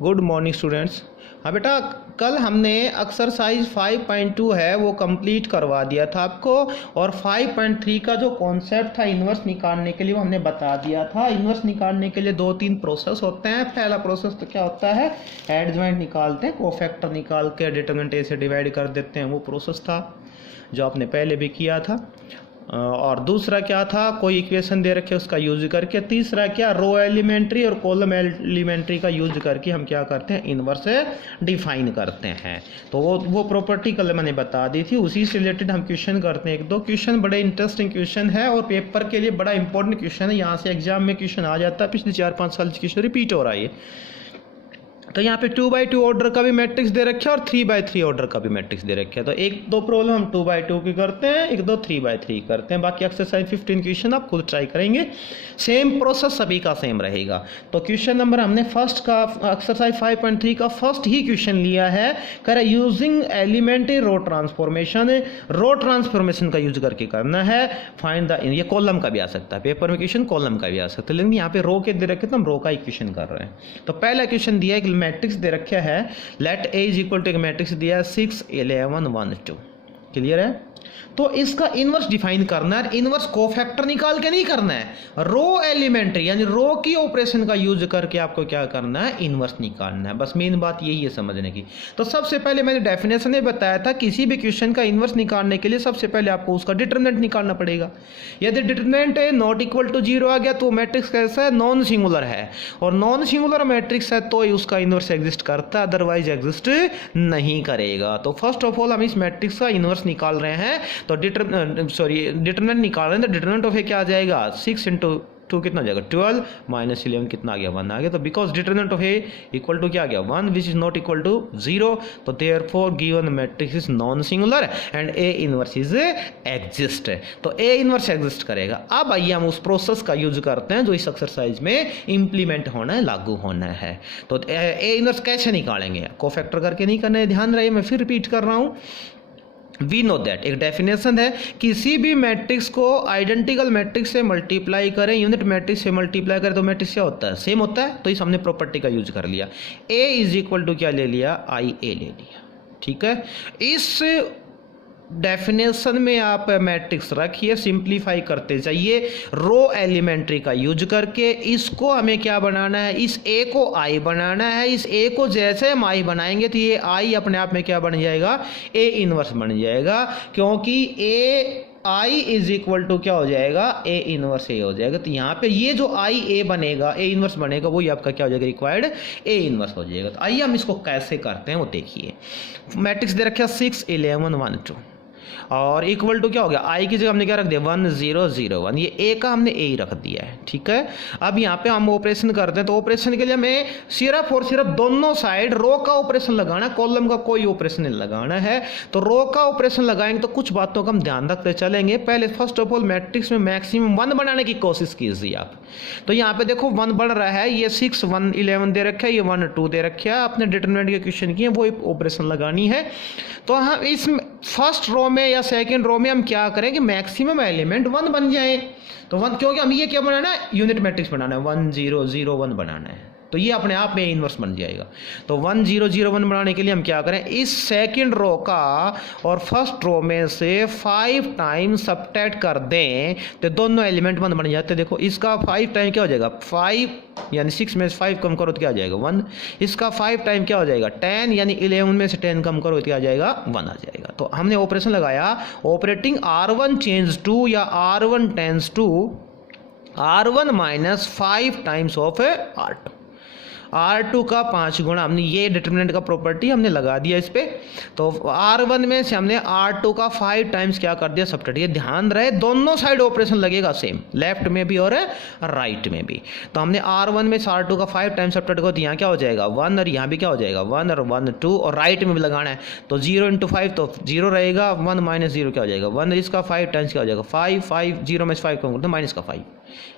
Good morning students. हाँ बेटा, कल हमने एक्सरसाइज 5.2 है वो कंप्लीट करवा दिया था आपको, और 5.3 का जो कॉन्सेप्ट था इन्वर्स निकालने के लिए वो हमने बता दिया था। इन्वर्स निकालने के लिए 2-3 प्रोसेस होते हैं। पहला प्रोसेस तो क्या होता है, एडजॉइंट निकालते हैं, कोफैक्टर निकाल के डिटरमिनेंट ए से डिवाइड कर देते हैं, वो प्रोसेस था जो आपने पहले भी किया था। और दूसरा क्या था, कोई इक्वेशन दे रखे उसका यूज करके। तीसरा क्या, रो एलिमेंट्री और कॉलम एलिमेंट्री का यूज करके हम क्या करते हैं, इन्वर्स डिफाइन करते हैं। तो वो प्रॉपर्टी कल मैंने बता दी थी, उसी से रिलेटेड हम क्वेश्चन करते हैं। एक दो क्वेश्चन बड़े इंटरेस्टिंग क्वेश्चन है और पेपर के लिए बड़ा इंपॉर्टेंट क्वेश्चन है। यहाँ से एग्जाम में क्वेश्चन आ जाता है, पिछले 4-5 साल से क्वेश्चन रिपीट हो रहा है। तो यहाँ पे 2x2 ऑर्डर का भी मैट्रिक्स दे रखा है और 3x3 ऑर्डर का भी मैट्रिक्स दे रखा है। तो एक दो प्रॉब्लम हम 2x2 की करते हैं, एक दो 3x3 करते हैं। बाकी एक्सरसाइज 15 क्वेश्चन आप खुद ट्राई करेंगे, सेम प्रोसेस सभी का सेम रहेगा। तो क्वेश्चन नंबर हमने फर्स्ट का एक्सरसाइज 5.3 का फर्स्ट ही क्वेश्चन लिया है, कर यूजिंग एलिमेंट्री रो ट्रांसफॉर्मेशन। रो ट्रांसफॉर्मेशन का यूज करके करना है फाइंड द, ये कॉलम का भी आ सकता है, पेपर में क्वेश्चन कॉलम का भी आ सकता है, लेकिन यहाँ पे रो के दे रखे तो हम रो का ही क्वेश्चन कर रहे हैं। तो पहला क्वेश्चन दिया है, मैट्रिक्स दे रखा है, let A is equal to, एक मैट्रिक्स दिया है 6 11 1 2। क्लियर है? तो इसका इनवर्स डिफाइन करना है। इनवर्स कोफैक्टर निकाल के नहीं करना है, रो एलिमेंट्री यानी रो की ऑपरेशन का यूज करके आपको क्या करना है, इनवर्स निकालना है। बस मेन बात यही है समझने की। तो सबसे पहले मैंने डेफिनेशन में बताया था, किसी भी क्वेश्चन का इनवर्स निकालने के लिए सबसे पहले आपको उसका डिटरमिनेंट निकालना पड़ेगा। यदि डिटरमिनेंट है नॉट इक्वल टू 0 आ गया तो मैट्रिक्स कैसा है, नॉन सिंगुलर है, और नॉन सिंगुलर मैट्रिक्स है तो उसका इनवर्स एग्जिस्ट करता है, अदरवाइज एग्जिस्ट नहीं करेगा। तो फर्स्ट ऑफ ऑल हम इस मैट्रिक्स का इनवर्स निकाल रहे हैं। तो डिटरमिनेंट निकाल रहे हैं, तो डिटरमिनेंट ऑफ ए क्या आ जाएगा, 6 इंटू 2 कितना आ जाएगा 12 माइनस 11 कितना आ गया 1 आ गया। तो because determinant of A equal to क्या आ गया 1 which is not equal to 0, तो therefore given matrix is non singular and A inverse is exist. तो ए इनवर्स एग्जिस्ट करेगा। अब आइए हम उस प्रोसेस का यूज करते हैं जो इस एक्सरसाइज में इंप्लीमेंट होना है, लागू होना है। तो ए इनवर्स कैसे निकालेंगे, कोफैक्टर करके नहीं करना है, ध्यान रहे, मैं फिर रिपीट कर रहा हूँ। वी नो दैट, एक डेफिनेशन है, किसी भी मैट्रिक्स को आइडेंटिकल मैट्रिक्स से मल्टीप्लाई करें, यूनिट मैट्रिक्स से मल्टीप्लाई करें तो मैट्रिक्स क्या होता है, सेम होता है। तो इस हमने प्रॉपर्टी का यूज कर लिया। ए इज इक्वल टू क्या ले लिया, आई ए ले लिया। ठीक है, इस डेफिनेशन में आप मैट्रिक्स रखिए, सिंप्लीफाई करते जाइए रो एलिमेंट्री का यूज करके। इसको हमें क्या बनाना है, इस ए को आई बनाना है। इस ए को जैसे हम आई बनाएंगे तो ये आई अपने आप में क्या बन जाएगा, ए इनवर्स बन जाएगा, क्योंकि ए आई इज इक्वल टू क्या हो जाएगा, ए इनवर्स ए हो जाएगा। तो यहाँ पे ये जो आई ए बनेगा, ए इनवर्स बनेगा, वही आपका क्या हो जाएगा, रिक्वायर्ड ए इनवर्स हो जाएगा। तो आइए हम इसको कैसे करते हैं वो देखिए। मैट्रिक्स दे रखा 6 11 1 2 और इक्वल टू क्या हो गया, आई की जगह हमने क्या रख दिया 1 0 0 1, ये ए का हमने ए ही रख दिया है। ठीक है, अब यहाँ पे हम ऑपरेशन करते हैं। तो ऑपरेशन के लिए हमें सिर्फ और सिर्फ दोनों साइड रो का ऑपरेशन लगाना है, कॉलम का कोई ऑपरेशन नहीं लगाना है। तो रो का ऑपरेशन लगाएंगे तो कुछ बातों का हम ध्यान रखते चलेंगे। पहले फर्स्ट ऑफ ऑल मैट्रिक्स में मैक्सिमम 1 बनाने की कोशिश कीजिए आप। तो यहाँ पे देखो 1 बन रहा है, ये 6 1 11 दे रखा है, ये 1 2 दे रखा है, अपने डिटरमिनेंट के क्वेश्चन किए वो ऑपरेशन लगानी है। तो हम इस फर्स्ट रो में या सेकंड रो में हम क्या करें कि मैक्सिमम एलिमेंट 1 बन जाए। तो 1, क्योंकि हम ये क्या बनाना है, यूनिट मैट्रिक्स बनाना है, 1 0 0 1 बनाना है, तो ये अपने आप में इनवर्स बन जाएगा। तो 1 0 0 1 बनाने के लिए हम क्या करें, इस सेकंड रो का और फर्स्ट रो में से 5 टाइम्स सबट्रैक्ट कर दें तो दोनों एलिमेंट 1 बन जाते हैं। देखो इसका 5 टाइम क्या हो जाएगा 5, यानी 6 में से 5 कम करो तो क्या आ जाएगा 1। इसका 5 टाइम क्या हो जाएगा 10, यानी 11 में से 10 कम करो तो क्या आ जाएगा 1 आ जाएगा। तो हमने ऑपरेशन लगाया, ऑपरेटिंग R1 चेंज टू या R1 tends to R1 minus 5 times of R2। R2 का 5 गुणा, हमने ये डिटरमिनेंट का प्रॉपर्टी हमने लगा दिया इस पे। तो R1 में से हमने R2 का 5 टाइम्स क्या कर दिया, सबट्रैक्ट। ये ध्यान रहे दोनों साइड ऑपरेशन लगेगा सेम, लेफ्ट में भी और राइट में भी। तो हमने R1 में से R2 का 5 टाइम्स सबट्रैक्ट करो तो यहाँ क्या हो जाएगा 1, और यहाँ भी क्या हो जाएगा 1 और 1 2, और राइट में भी लगाना है। तो 0 × 5 तो 0 रहेगा, 1 माइनस 0 क्या हो जाएगा 1, इसका 5 टाइम्स क्या हो जाएगा 5 5, 0 में से 5 कम करो तो माइनस का 5।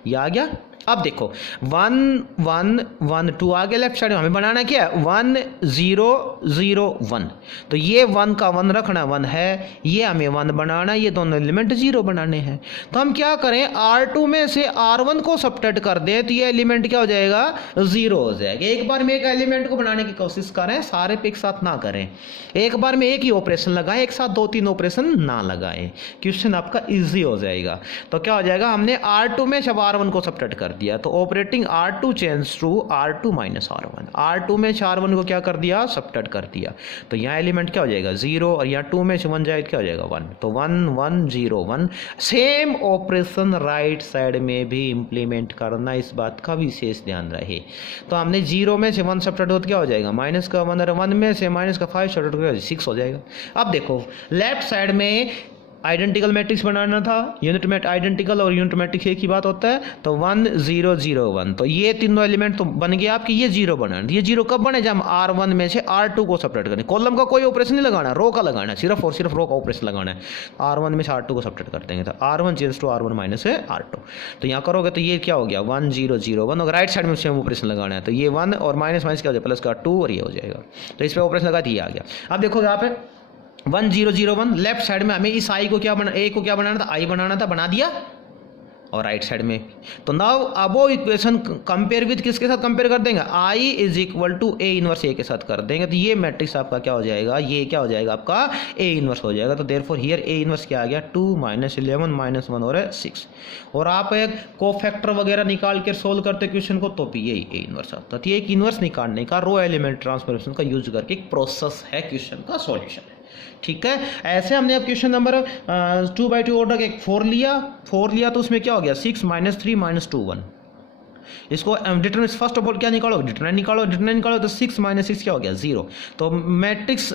ये आ गया। अब देखो 1 1 1 2 आ गया लेफ्ट साइड में, हमें बनाना क्या है 1 0 0 1। तो ये 1 का 1 रखना 1 है, ये हमें 1 बनाना, ये दोनों एलिमेंट 0 बनाने हैं। तो हम क्या करें R2 में से R1 को सबट्रैक्ट कर दें तो ये एलिमेंट क्या हो जाएगा 0 हो जाएगा। एक बार में एक एलिमेंट को बनाने की कोशिश करें, सारे पे एक साथ ना करें, एक बार में एक ही ऑपरेशन लगाएं, एक साथ 2-3 ऑपरेशन ना लगाएं, क्वेश्चन आपका ईजी हो जाएगा। तो क्या हो जाएगा, हमने R2 में सब R1 को सबट्रैक्ट कर दिया तो operating R2 change to R2 minus R1, R2 में से R1 को क्या कर दिया सबट्रैक्ट कर दिया। तो यहाँ एलिमेंट क्या हो जाएगा 0 और यहाँ 2 में से 1 जाए क्या हो जाएगा 1। तो 1 1 0 1। सेम ऑपरेशन राइट साइड में भी इंप्लीमेंट करना, इस बात का विशेष ध्यान रहे। तो हमने 0 में से 1 सबट्रैक्ट हो तो क्या हो जाएगा माइनस का 1 और 1 में से माइनस का 5 सबट्रैक्ट हो 6 हो जाएगा। अब देखो लेफ्ट साइड में आइडेंटिकल मैट्रिक्स बनाना था, यूनिट मैट आइडेंटिकल और यूनिट मैट्रिक्स एक ही बात होता है। तो 1 0 0 1, तो ये तीनों एलिमेंट तो बन गया आपकी, ये 0 बनाना। ये 0 कब बने जब हम R1 में से R2 को सबट्रैक्ट करें। कॉलम का कोई ऑपरेशन नहीं लगाना, रो का लगाना है, सिर्फ और सिर्फ रो का ऑपरेशन लगाना है। R1 में से R2 को सबट्रैक्ट कर देंगे तो R1 change to R1 minus R2। तो यहाँ करोगे तो ये क्या हो गया 1 0 0 1 और राइट साइड में सेम ऑपरेशन लगाना है। तो ये 1 और माइनस माइनस क्या हो जाएगा प्लस का 2 और ये हो जाएगा। तो इस पर ऑपरेशन लगा तो ये आ गया। अब देखो यहाँ पे 1 0 0 1 लेफ्ट साइड में हमें इस आई को क्या बना, ए को क्या बनाना था आई बनाना था, बना दिया। और राइट साइड में तो नाउ अब वो इक्वेशन कंपेयर विद किसके साथ कंपेयर कर देंगे I is equal to A inverse A के साथ कर देंगे। तो ये मैट्रिक्स आपका क्या हो जाएगा, ये क्या हो जाएगा आपका ए इनवर्स हो जाएगा। तो देयरफॉर हियर ए इनवर्स क्या आ गया 2 -11 -1 और 6। और आप एक कोफैक्टर वगैरह निकाल कर सोल्व करते क्वेश्चन को तो भी यही ए इनवर्स आता है। तो ये एक इनवर्स निकालने का रो एलिमेंट ट्रांसफॉर्मेशन का यूज करके एक प्रोसेस है, क्वेश्चन का सॉल्यूशन है। ठीक है, ऐसे हमने अब क्वेश्चन नंबर 2/2 ऑर्डर का एक 4 लिया तो उसमें क्या हो गया 6 -3 -2 1। इसको डिटरमिनेंट फर्स्ट ऑफ ऑल क्या निकालो डिटरमिनेंट निकालो तो 6 - 6 क्या हो गया 0। तो मैट्रिक्स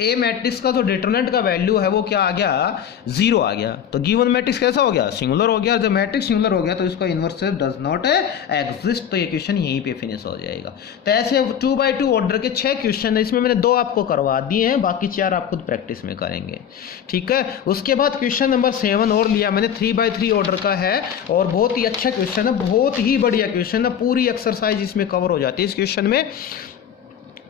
ए मैट्रिक्स का जो डिटरमिनेंट का वैल्यू है वो क्या आ गया 0 आ गया। तो गिवन मैट्रिक्स कैसा हो गया सिंगुलर हो गया। जब मैट्रिक्स सिंगुलर हो गया तो इसका इनवर्स डज नॉट एग्जिस्ट। तो ये क्वेश्चन यहीं पे फिनिश हो जाएगा। तो ऐसे 2/2 ऑर्डर के 6 क्वेश्चन है, इसमें मैंने 2 आपको करवा दिए हैं, बाकी 4 आप खुद प्रैक्टिस में करेंगे। ठीक है, उसके बाद क्वेश्चन नंबर 7 और लिया मैंने 3/3 ऑर्डर का है और बहुत ही अच्छा क्वेश्चन है, बहुत ही बढ़िया क्वेश्चन है, पूरी एक्सरसाइज इसमें कवर हो जाती है इस क्वेश्चन में।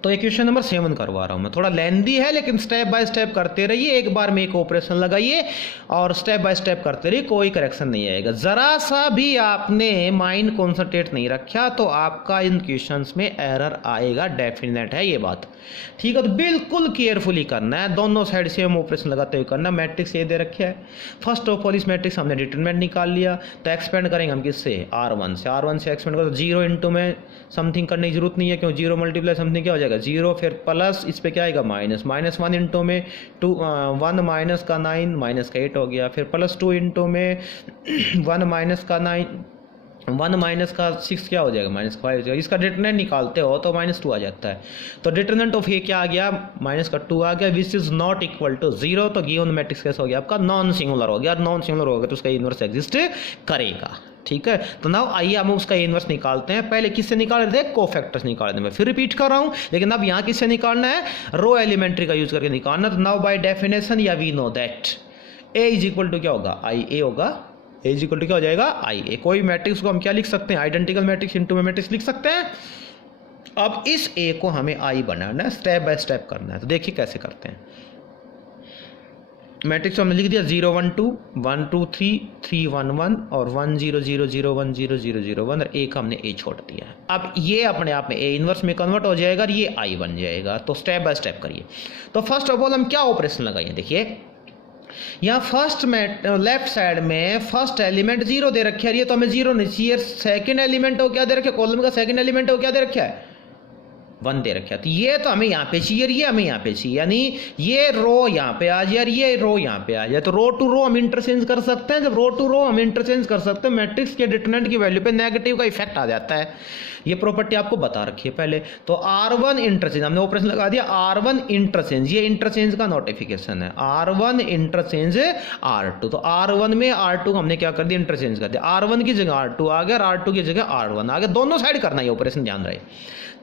तो ये क्वेश्चन नंबर 7 करवा रहा हूँ मैं, थोड़ा लेंदी है लेकिन स्टेप बाय स्टेप करते रहिए, एक बार में एक ऑपरेशन लगाइए और स्टेप बाय स्टेप करते रहिए, कोई करेक्शन नहीं आएगा। जरा सा भी आपने माइंड कॉन्सेंट्रेट नहीं रखा तो आपका इन क्वेश्चंस में एरर आएगा, डेफिनेट है ये बात। ठीक है, तो बिल्कुल केयरफुली करना है, दोनों साइड से हम ऑपरेशन लगाते हुए करना। मैट्रिक्स ये दे रखे है, फर्स्ट ऑफ ऑल इस मैट्रिक्स हमने डिटरमिनेंट निकाल लिया तो एक्सपेंड करेंगे हम किससे R1 से एक्सपेंड करो तो 0 इंटू में समथिंग करने की जरूरत नहीं है, क्यों 0 मल्टीप्लाई समथिंग क्या हो जाएगा 0, फिर प्लस इस पे क्या आएगा -1 इंटू में 1 माइनस का 9 माइनस का 8 हो गया, फिर +2 इंटू में 1 माइनस का 9 1 माइनस का 6 क्या हो जाएगा -5 हो जाएगा। इसका डिटरमिनेंट निकालते हो तो -2 आ जाता है। तो डिटरमिनेंट ऑफ ये क्या आ गया -2 आ गया, which is not equal to 0। तो गिवन मैट्रिक्स कैसा हो गया आपका नॉन सिंगुलर हो गया, नॉन सिंगुलर हो गया तो उसका इनवर्स एग्जिस्ट करेगा। ठीक है, तो नाउ आइए हम उसका इनवर्स निकालते हैं। पहले किससे निकाल रहे थे कोफैक्टर्स निकाल रहे थे, मैं फिर रिपीट कर रहा हूं, लेकिन अब यहाँ किससे निकालना है रो एलिमेंट्री का यूज करके निकालना। तो नाउ बाय डेफिनेशन या we know that A is equal to क्या होगा आई ए होगा, ए इज इक्वल टू क्या हो जाएगा आई ए। कोई मैट्रिक्स को हम क्या लिख सकते हैं आइडेंटिकल मैट्रिक्स इंटू में मैट्रिक्स लिख सकते हैं। अब इस ए को हमें आई बनाना है, स्टेप बाय स्टेप करना है। तो देखिए कैसे करते हैं। मैट्रिक्स हमने लिख दिया 0 1 2 1 2 3 3 1 1 और 1 0 0 0 1 0 0 0 1 और एक हमने ए छोड़ दिया है। अब ये अपने आप में ए इनवर्स में कन्वर्ट हो जाएगा और ये आई बन जाएगा। तो स्टेप बाय स्टेप करिए। तो फर्स्ट ऑफ ऑल हम क्या ऑपरेशन लगाइए, देखिए यहाँ फर्स्ट में लेफ्ट साइड में फर्स्ट एलिमेंट 0 दे रखा है, ये तो हमें 0 नहीं चाहिए। सेकंड एलिमेंट को क्या दे रखा है, कॉलम का सेकंड एलिमेंट को क्या दे रखा है 1 दे रखा है। तो ये तो हमें यहाँ पे चाहिए, ये हमें यहाँ पे चाहिए, यानी ये रो यहाँ पे आ जाए, ये रो यहाँ पे आ जाए। तो रो टू रो हम इंटरचेंज कर सकते हैं। जब रो टू रो हम इंटरचेंज कर सकते हैं, मैट्रिक्स के डिटरमिनेंट की वैल्यू पे नेगेटिव का इफेक्ट आ जाता है। ये प्रॉपर्टी आपको बता रखी है पहले। तो R1 इंटरचेंज हमने ऑपरेशन लगा दिया, R1 इंटरचेंज, ये इंटरचेंज का नोटिफिकेशन है, R1 इंटरचेंज R2। तो R1 में R2 हमने क्या कर दिया इंटरचेंज कर दिया, R1 की जगह R2 आ गया, R2 की जगह R1 आ गया। दोनों साइड करना है ऑपरेशन, ध्यान रहे।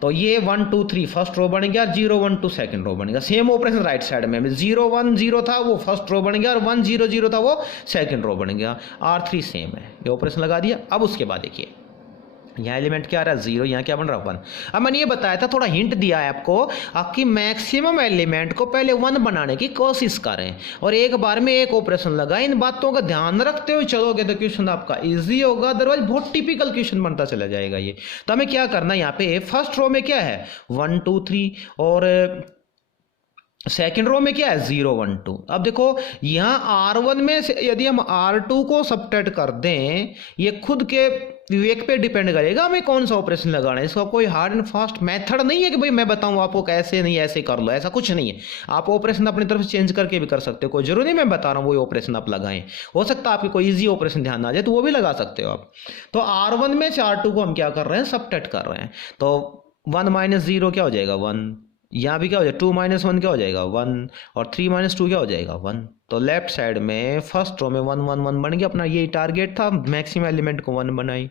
तो ये 1 1 2 3 फर्स्ट रो बन गया, 0 1 2 सेकंड रो बन गया। सेम ऑपरेशन राइट साइड में 0 1 0 था वो फर्स्ट रो बन गया और 1 0 0 था वो सेकंड रो बन गया। R3 सेम है, ये ऑपरेशन लगा दिया। अब उसके बाद देखिए यहाँ एलिमेंट क्या आ रहा है 0, यहाँ क्या बन रहा है 1। अब मैंने ये बताया था, थोड़ा हिंट दिया है आपको, आपकी मैक्सिमम एलिमेंट को पहले 1 बनाने की कोशिश करें और एक बार में एक ऑपरेशन लगाएं। इन बातों का ध्यान रखते हुए चलोगे तो क्वेश्चन आपका इजी होगा, अदरवाइज बहुत टिपिकल क्वेश्चन बनता चला जाएगा ये। तो हमें क्या करना है, यहाँ पे फर्स्ट रो में क्या है 1 2 3 और सेकेंड रो में क्या है 0 1 2। अब देखो यहाँ R1 में से यदि हम R2 को सबट्रैक्ट कर दें, ये खुद के विवेक पे डिपेंड करेगा हमें कौन सा ऑपरेशन लगाना है। इसका कोई हार्ड एंड फास्ट मेथड नहीं है कि भाई मैं बताऊं आपको कैसे नहीं ऐसे कर लो, ऐसा कुछ नहीं है। आप ऑपरेशन अपनी तरफ से चेंज करके भी कर सकते हो, कोई जरूरी नहीं मैं बता रहा हूँ वही ऑपरेशन आप लगाएं। हो सकता है आपकी कोई इजी ऑपरेशन ध्यान आ जाए तो वो भी लगा सकते हो आप। तो R1 में से R2 को हम क्या कर रहे हैं सबट्रैक्ट कर रहे हैं। तो 1 - 0 क्या हो जाएगा 1, यहाँ भी क्या हो जाएगा 2 - 1 क्या हो जाएगा 1 और 3 - 2 क्या हो जाएगा 1। तो लेफ्ट साइड में फर्स्ट रो में 1 1 1 बन गया, अपना यही टारगेट था, मैक्सिमम एलिमेंट को 1 बनाई।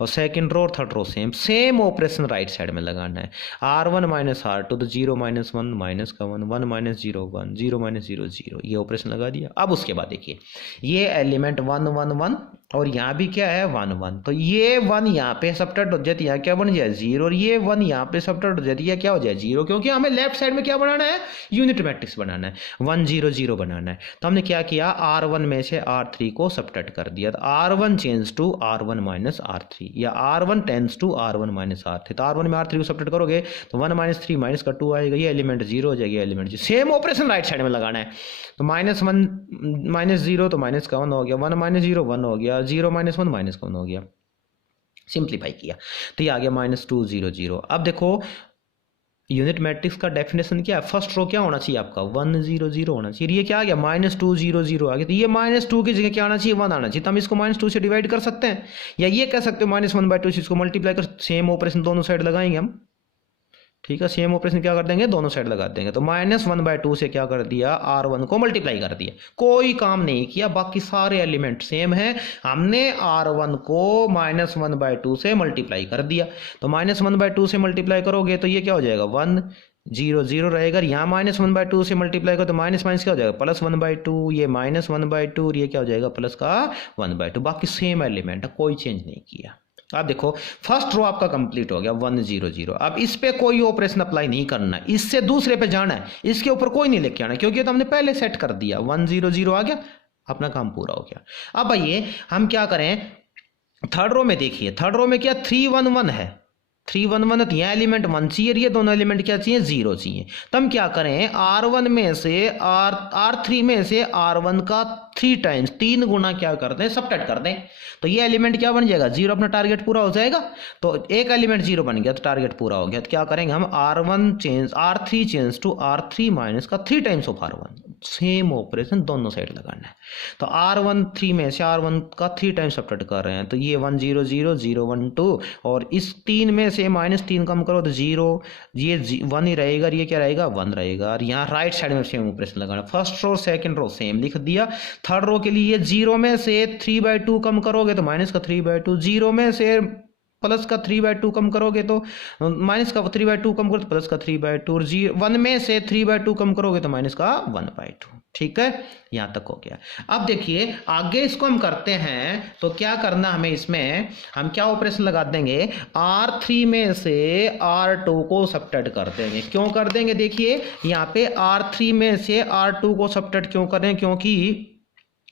और सेकंड रो और third row same operation right side में लगाना है। R1 - R2 तो 0 - 1 माइनस का 1 1 - 0 1 0 - 0 0, ये ऑपरेशन लगा दिया। अब उसके बाद देखिए ये एलिमेंट 1 1 1 और यहाँ भी क्या है 1 1, तो ये 1 यहाँ पे सबट्रैक्ट हो जाती है, यहाँ क्या बन जाए 0 और ये 1 यहाँ पे सबट्रैक्ट हो जाती है, क्या हो जाए 0, क्योंकि हमें लेफ्ट साइड में क्या बनाना है यूनिट मैट्रिक्स बनाना है, 1 0 0 बनाना है। तो हमने क्या किया R1 में से R3 को सबट्रैक्ट कर दिया, तो R1 change to R1 - R3 या R1 tends to R1 - R3। तो R1 में R3 को सबट्रैक्ट करोगे तो 1 - 3 माइनस का 2 आएगा, ये एलिमेंट 0 हो जाएगा, element 0। Same operation right side में लगाना है। तो -1 - 0 तो माइनस का 1 हो गया, 1 - 0 1 हो गया, 0 - 1 माइनस का 1 हो गया, सिंप्लीफाई किया तो ये आ गया -2 0 0। अब देखो यूनिट मैट्रिक्स का डेफिनेशन क्या है, फर्स्ट रो क्या होना चाहिए आपका 1 0 0 होना चाहिए। ये क्या आ गया -2 0 0 आ गया, तो ये -2 की जगह क्या आना चाहिए 1 आना चाहिए। तो हम इसको -2 से डिवाइड कर सकते हैं या ये कह सकते हो -1/2 से इसको मल्टीप्लाई कर, सेम ऑपरेशन दोनों साइड लगाएंगे हम, ठीक है। सेम ऑपरेशन क्या कर देंगे दोनों साइड लगा देंगे। तो -1/2 से क्या कर दिया R1 को मल्टीप्लाई कर दिया, कोई काम नहीं किया, बाकी सारे एलिमेंट सेम है। हमने R1 को -1/2 से मल्टीप्लाई कर दिया, तो -1/2 से मल्टीप्लाई करोगे तो ये क्या हो जाएगा 1 0 0 रहेगा। यहाँ -1/2 से मल्टीप्लाई करो तो माइनस माइनस क्या हो जाएगा +1/2, ये -1/2 और ये क्या हो जाएगा प्लस का 1/2, बाकी सेम एलिमेंट है, कोई चेंज नहीं किया। अब देखो फर्स्ट रो आपका कंप्लीट हो गया 1 0 0। अब इस पे कोई ऑपरेशन अप्लाई नहीं करना है, इससे दूसरे पे जाना है, इसके ऊपर कोई नहीं लेके आना क्योंकि तो हमने पहले सेट कर दिया, 1 0 0 आ गया, अपना काम पूरा हो गया। अब आइए हम क्या करें, थर्ड रो में देखिए, थर्ड रो में क्या 3 1 1 है, 3 1 1 तो यहाँ एलिमेंट 1 चाहिए, ये दोनों एलिमेंट क्या चाहिए 0 चाहिए। तो हम क्या करें R1 में से R3 में से R1 का 3 टाइम्स 3 गुना क्या कर दें सबट्रैक्ट कर दें, तो ये एलिमेंट क्या बन जाएगा 0, अपना टारगेट पूरा हो जाएगा। तो एक एलिमेंट 0 बन गया तो टारगेट पूरा हो गया। तो क्या करेंगे हम R3 change to R3 minus का 3 times of R1, same operation दोनों साइड लगाना है। तो R1 3 में से R1 का 3 टाइम्स सबट्रैक्ट कर रहे हैं, तो ये 1 0 0 0 1 2 और इस 3 में से -3 कम करो तो 0, ये 1 ही रहेगा और ये क्या रहेगा 1 रहेगा। और यहाँ राइट साइड में सेम ऑपरेशन लगाना, first row second row same लिख दिया। थर्ड रो के लिए 0 में से 3/2 कम करोगे तो माइनस का 3/2, 0 में से प्लस का 3/2 कम करोगे तो माइनस का 3/2 कम करो तो प्लस का 3/2 और 1 में से 3/2 कम करोगे तो माइनस का 1/2। ठीक है, यहाँ तक हो गया। अब देखिए आगे इसको हम करते हैं तो क्या करना हमें, इसमें हम क्या ऑपरेशन लगा देंगे, R3 में से R2 को सबट्रैक्ट कर देंगे। क्यों कर देंगे, देखिए यहाँ पे R3 में से R2 को सबट्रैक्ट क्यों करें, क्योंकि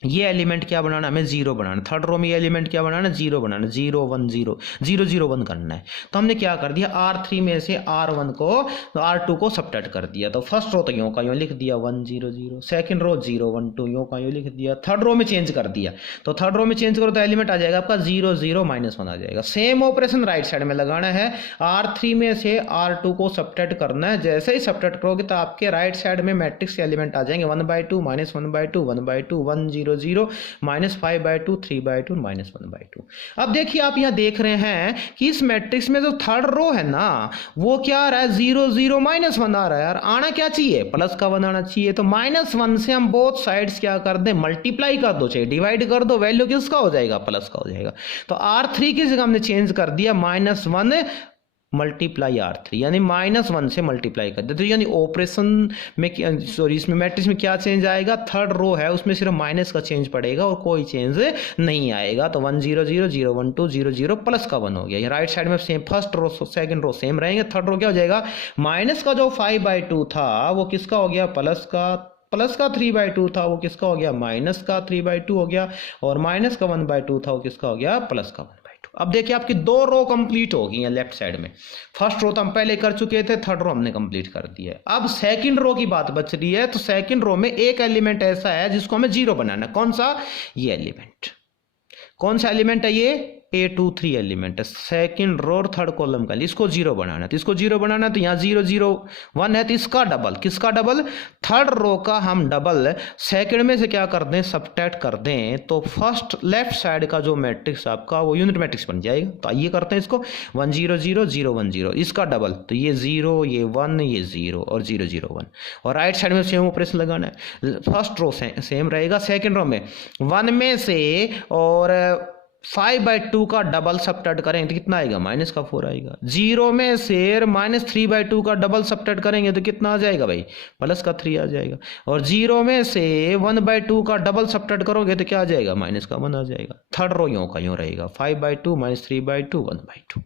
ये एलिमेंट क्या बनाना हमें 0 बनाना, थर्ड रो में ये एलिमेंट क्या बनाना 0 बनाना, 0 1 0 0 0 1 करना है। तो हमने क्या कर दिया R3 में से R1 को तो R2 को सबट्रैक्ट कर दिया। तो फर्स्ट रो तो यूं का यूं लिख दिया 1 0 0, सेकंड रो 0 1 2 यूं का यूं लिख दिया, थर्ड रो में चेंज कर दिया। तो थर्ड रो में चेंज करो तो एलिमेंट आ जाएगा आपका 0 0 -1 आ जाएगा। सेम ऑपरेशन राइट साइड में लगाना है, R3 में से R2 को सबट्रैक्ट करना है। जैसे ही सबट्रैक्ट करोगे तो आपके राइट साइड में मैट्रिक्स के एलिमेंट आ जाएंगे 1/2 -1/2 1/2 1 0 0 -5/2 3/2 -1/2। अब देखिए आप यहां देख रहे हैं कि इस मैट्रिक्स में जो थर्ड रो है ना वो क्या आ रहा है 0 0 -1 आ रहा है। यार आना क्या चाहिए प्लस का 1 आना चाहिए। तो -1 से हम बोथ साइड्स क्या कर दें मल्टीप्लाई कर दो, चाहिए डिवाइड कर दो, वैल्यू किसका हो जाएगा प्लस का हो जाएगा। तो R3 की जगह हमने चेंज कर दिया -1 मल्टीप्लाई R3, यानी -1 से मल्टीप्लाई कर दे, तो यानी ऑपरेशन में सॉरी इसमें मैट्रिक्स में क्या चेंज आएगा, थर्ड रो है उसमें सिर्फ माइनस का चेंज पड़ेगा और कोई चेंज नहीं आएगा। तो 1 0 0 0 1 2 0 0 प्लस का 1 हो गया। राइट साइड में same, first row second row same रहेंगे, थर्ड रो क्या हो जाएगा, माइनस का जो 5/2 था वो किसका हो गया, प्लस का 3/2 था वो किसका हो गया, माइनस का 3/2 हो गया, और माइनस का 1/2 था वो किसका हो गया, प्लस का 1/2। अब देखिए आपकी दो रो कंप्लीट हो गई है लेफ्ट साइड में। फर्स्ट रो तो हम पहले कर चुके थे, थर्ड रो हमने कंप्लीट कर दिया है। अब सेकंड रो की बात बच रही है, तो सेकंड रो में एक एलिमेंट ऐसा है जिसको हमें 0 बनाना है। कौन सा, ये एलिमेंट, कौन सा एलिमेंट है ये, A23 एलिमेंट है, सेकंड रो और थर्ड कॉलम का। इसको 0 बनाना है, तो इसको 0 बनाना है, तो यहाँ 0 0 1 है, तो इसका डबल, किसका डबल, थर्ड रो का हम डबल सेकंड में से क्या कर दें, सब्ट्रैक्ट कर दें, तो फर्स्ट लेफ्ट साइड का जो मैट्रिक्स आपका वो यूनिट मैट्रिक्स बन जाएगा। तो आइए करते हैं इसको, 1 0 0 0 1 0, इसका डबल, तो ये 0 ये 1 ये 0 और 0 0 1, और राइट साइड में सेम ऑपरेशन लगाना है। फर्स्ट रो सेम रहेगा, सेकंड रो में 1 में से और 5/2 का डबल सब्ट्रैक्ट करेंगे तो कितना आएगा, माइनस का 4 आएगा। 0 में से -3/2 का डबल सब्ट्रैक्ट करेंगे तो कितना आ जाएगा भाई, प्लस का 3 आ जाएगा। और 0 में से 1/2 का डबल सब्ट्रैक्ट करोगे तो क्या आ जाएगा, माइनस का 1 आ जाएगा। थर्ड रो यूं का यूं रहेगा, 5/2 -3/2 1/2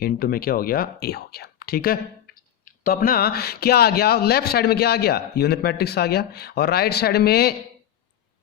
इंटू में क्या हो गया, a हो गया। ठीक है, तो अपना क्या आ गया, लेफ्ट साइड में क्या आ गया, यूनिट मैट्रिक्स आ गया, और राइट साइड में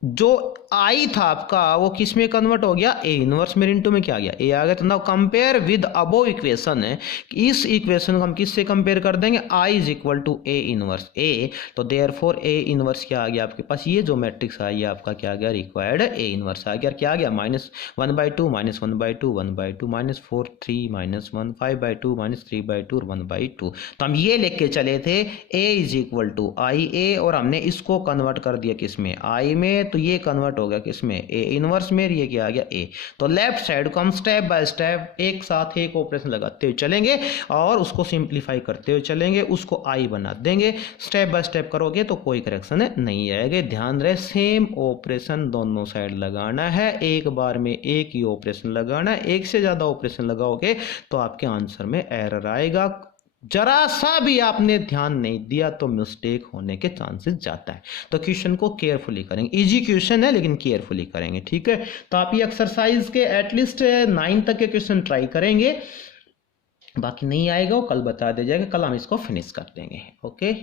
जो आई था आपका वो किस में कन्वर्ट हो गया, ए इनवर्स में, इनटू में क्या आ गया, ए आ गया। तो now compare with above equation है, इस इक्वेशन को हम किससे कंपेयर कर देंगे, I is equal to A inverse A. तो देयरफॉर ए इनवर्स क्या आ गया आपके पास, ये जो मैट्रिक्स आई है आपका क्या आ गया, रिक्वायर्ड ए इनवर्स आ गया। क्या आ गया, -1/2 -1/2 1/2 -4 3 -1 5/2 -3/2 1/2। तो हम ये लिख के चले थे ए इज इक्वल टू आई ए, और हमने इसको कन्वर्ट कर दिया किस में, आई में, तो ये कन्वर्ट हो गया किसमें, ए इनवर्स में, ये क्या आ गया ए। तो लेफ्ट साइड को हम स्टेप बाय स्टेप एक साथ एक ऑपरेशन लगाते हुए चलेंगे और उसको सिंप्लीफाई करते हुए चलेंगे, उसको आई बना देंगे। स्टेप बाय स्टेप करोगे तो कोई करेक्शन नहीं आएगा। ध्यान रहे सेम ऑपरेशन दोनों साइड लगाना है, एक बार में एक ही ऑपरेशन लगाना है। एक से ज्यादा ऑपरेशन लगाओगे तो आपके आंसर में एरर आएगा। जरा सा भी आपने ध्यान नहीं दिया तो मिस्टेक होने के चांसेस ज्यादा है। तो क्वेश्चन को केयरफुली करेंगे, इजी क्वेश्चन है लेकिन केयरफुली करेंगे। ठीक है, तो आप ये एक्सरसाइज के एटलीस्ट 9 तक के क्वेश्चन ट्राई करेंगे, बाकी नहीं आएगा वो कल बता दिया जाएगा, कल हम इसको फिनिश कर देंगे। ओके।